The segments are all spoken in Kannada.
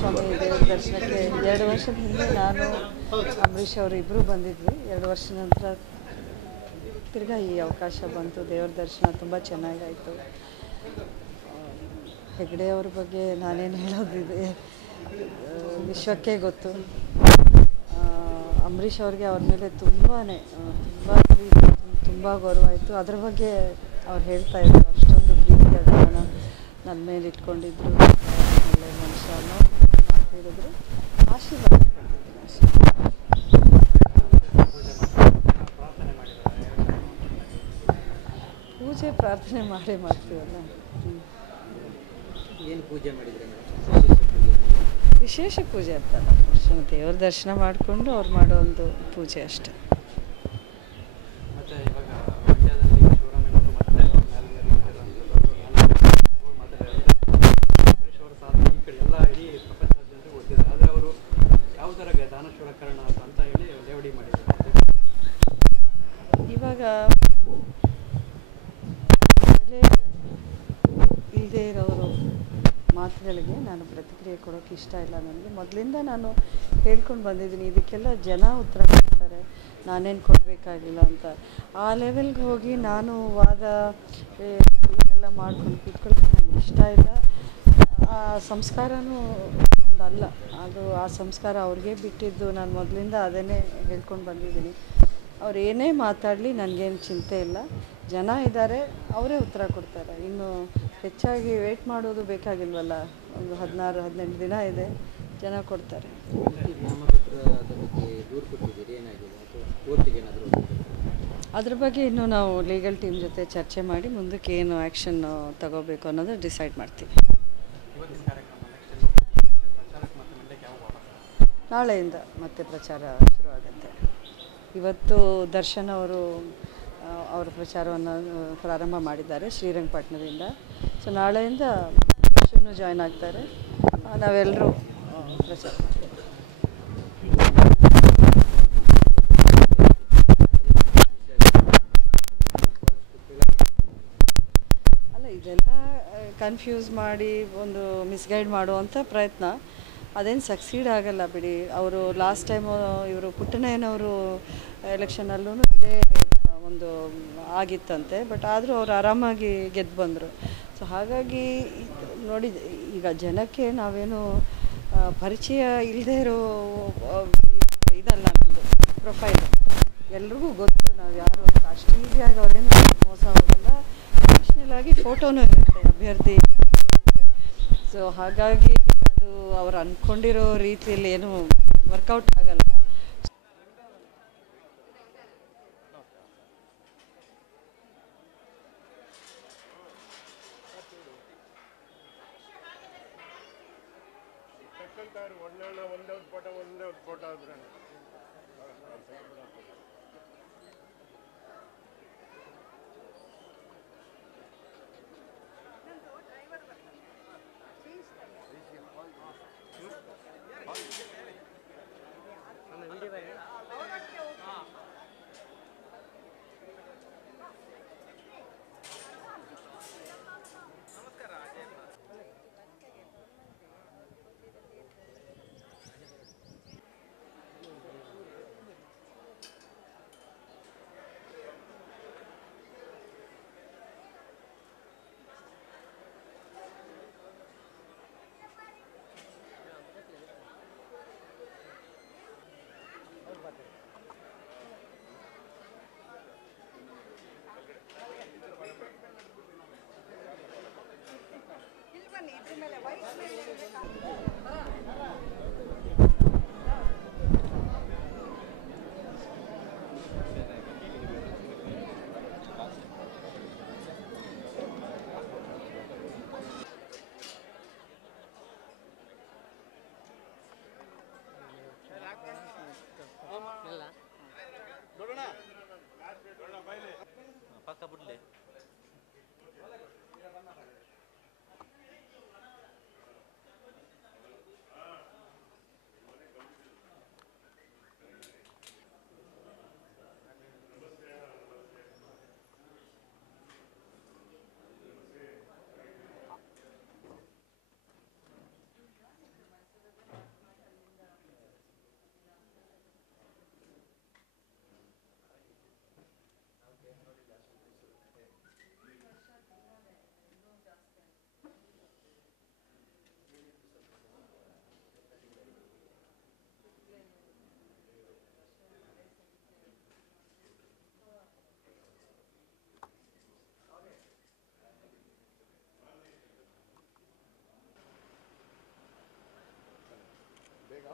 ಸ್ವಾಮಿ ದೇವರ ದರ್ಶನಕ್ಕೆ 2 ವರ್ಷದ ಹಿಂದೆ ನಾನು ಅಂಬರೀಷ್ ಅವರು ಇಬ್ಬರು ಬಂದಿದ್ವಿ. 2 ವರ್ಷದ ನಂತರ ತಿರ್ಗಾ ಈ ಅವಕಾಶ ಬಂತು. ದೇವರ ದರ್ಶನ ತುಂಬ ಚೆನ್ನಾಗಾಯಿತು. ಹೆಗ್ಡೆ ಅವ್ರ ಬಗ್ಗೆ ನಾನೇನು ಹೇಳೋದಿದೆ, ವಿಶ್ವಕ್ಕೆ ಗೊತ್ತು. ಅಂಬರೀಷ್ ಅವ್ರಿಗೆ ಅವ್ರ ಮೇಲೆ ತುಂಬಾ ತುಂಬ ಗೌರವ ಆಯಿತು. ಅದ್ರ ಬಗ್ಗೆ ಅವ್ರು ಹೇಳ್ತಾಯಿದ್ರು, ಅಷ್ಟೊಂದು ಪ್ರೀತಿ ಅಭಿಮಾನ ನನ್ನ ಮೇಲೆ ಇಟ್ಕೊಂಡಿದ್ರು, ಒಳ್ಳೆ ಮನುಷ್ಯ ಅನ್ನೋ ಮಾತು ಹೇಳಿದ್ರು. ಆಶೀರ್ವಾದ ಪೂಜೆ ಪ್ರಾರ್ಥನೆ ಮಾಡ್ತೀವಲ್ಲ. ಏನು ಪೂಜೆ ಮಾಡಿದ್ರೆ? ವಿಶೇಷ ಪೂಜೆ ಅಂತಲ್ಲ, ದೇವ್ರ ದರ್ಶನ ಮಾಡಿಕೊಂಡು ಅವ್ರು ಮಾಡೋ ಒಂದು ಪೂಜೆ ಅಷ್ಟೆ. ಇವಾಗ ಇಲ್ಲದೆ ಇರೋರು ಮಾತುಗಳಿಗೆ ನಾನು ಪ್ರತಿಕ್ರಿಯೆ ಕೊಡೋಕ್ಕೆ ಇಷ್ಟ ಇಲ್ಲ. ನನಗೆ ಮೊದಲಿಂದ ನಾನು ಹೇಳ್ಕೊಂಡು ಬಂದಿದ್ದೀನಿ, ಇದಕ್ಕೆಲ್ಲ ಜನ ಉತ್ತರ ಕೊಡ್ತಾರೆ, ನಾನೇನು ಕೊಡಬೇಕಾಗಿಲ್ಲ ಅಂತ. ಆ ಲೆವೆಲ್ಗೆ ಹೋಗಿ ನಾನು ವಾದ ಇದೆಲ್ಲ ಮಾಡ್ಕೊಂಡು ಕೂತ್ಕೊಳ್ಳೋಕ್ಕೆ ನನಗೆ ಇಷ್ಟ ಇಲ್ಲ. ಆ ಸಂಸ್ಕಾರನೂ ನಮ್ಮದಲ್ಲ, ಅದು ಆ ಸಂಸ್ಕಾರ ಅವ್ರಿಗೆ ಬಿಟ್ಟಿದ್ದು. ನಾನು ಮೊದಲಿಂದ ಅದನ್ನೇ ಹೇಳ್ಕೊಂಡು ಬಂದಿದ್ದೀನಿ. ಅವ್ರು ಏನೇ ಮಾತಾಡಲಿ ನನಗೇನು ಚಿಂತೆ ಇಲ್ಲ. ಜನ ಇದ್ದಾರೆ, ಅವರೇ ಉತ್ತರ ಕೊಡ್ತಾರೆ. ಇನ್ನು ಹೆಚ್ಚಾಗಿ ವೇಟ್ ಮಾಡೋದು ಬೇಕಾಗಿಲ್ವಲ್ಲ. ಒಂದು 16-18 ದಿನ ಇದೆ, ಜನ ಕೊಡ್ತಾರೆ. ಅದ್ರ ಬಗ್ಗೆ ಇನ್ನೂ ನಾವು ಲೀಗಲ್ ಟೀಮ್ ಜೊತೆ ಚರ್ಚೆ ಮಾಡಿ ಮುಂದಕ್ಕೆ ಏನು ಆ್ಯಕ್ಷನ್ ತಗೋಬೇಕು ಅನ್ನೋದು ಡಿಸೈಡ್ ಮಾಡ್ತೀವಿ. ನಾಳೆಯಿಂದ ಮತ್ತೆ ಪ್ರಚಾರ ಶುರು ಆಗುತ್ತೆ. ಇವತ್ತು ದರ್ಶನ್ ಅವರು ಅವರ ಪ್ರಚಾರವನ್ನು ಪ್ರಾರಂಭ ಮಾಡಿದ್ದಾರೆ ಶ್ರೀರಂಗಪಟ್ಟಣದಿಂದ. ಸೊ ನಾಳೆಯಿಂದ ದರ್ಶನ್ ಜಾಯ್ನ್ ಆಗ್ತಾರೆ, ನಾವೆಲ್ಲರೂ ಪ್ರಚಾರ ಮಾಡ್ತೀವಿ. ಅಲ್ಲ, ಇದೆಲ್ಲ ಕನ್ಫ್ಯೂಸ್ ಮಾಡಿ ಒಂದು ಮಿಸ್ಗೈಡ್ ಮಾಡುವಂಥ ಪ್ರಯತ್ನ ಅದೇನು ಸಕ್ಸೀಡ್ ಆಗಲ್ಲ ಬಿಡಿ. ಅವರು ಲಾಸ್ಟ್ ಟೈಮು ಇವರು ಪುಟ್ಟಣ್ಣಯ್ಯನವರು ಎಲೆಕ್ಷನಲ್ಲೂ ಇದೇ ಒಂದು ಆಗಿತ್ತಂತೆ, ಬಟ್ ಆದರೂ ಅವರು ಆರಾಮಾಗಿ ಗೆದ್ದು ಬಂದರು. ಸೊ ಹಾಗಾಗಿ ನೋಡಿ, ಈಗ ಜನಕ್ಕೆ ನಾವೇನು ಪರಿಚಯ ಇಲ್ಲದೆ ಇರೋ ಇದಲ್ಲ ನಮ್ಮದು ಪ್ರೊಫೈಲ್, ಎಲ್ರಿಗೂ ಗೊತ್ತು ನಾವು ಯಾರು ಅಂತ. ಅಷ್ಟು ಈಸಿಯಾಗಿ ಅವರೇನು ಮೋಸ ಹೋಗಲ್ಲ. ಪ್ರೊಫೆಷ್ನಲ್ ಆಗಿ ಫೋಟೋನೂ ಇರುತ್ತೆ ಅಭ್ಯರ್ಥಿ. ಸೊ ಹಾಗಾಗಿ ಅದು ಅವ್ರು ಅಂದ್ಕೊಂಡಿರೋ ರೀತಿಯಲ್ಲಿ ಏನು ವರ್ಕೌಟ್ ಆಗಲ್ಲ.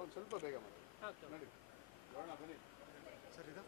ಒಂದು ಸ್ವಲ್ಪ ಬೇಗ ಮಾಡಿ ಓಕೆ ನೋಡಿ ನೋಡೋಣ ಬನ್ನಿ ಸರ್ ಇದು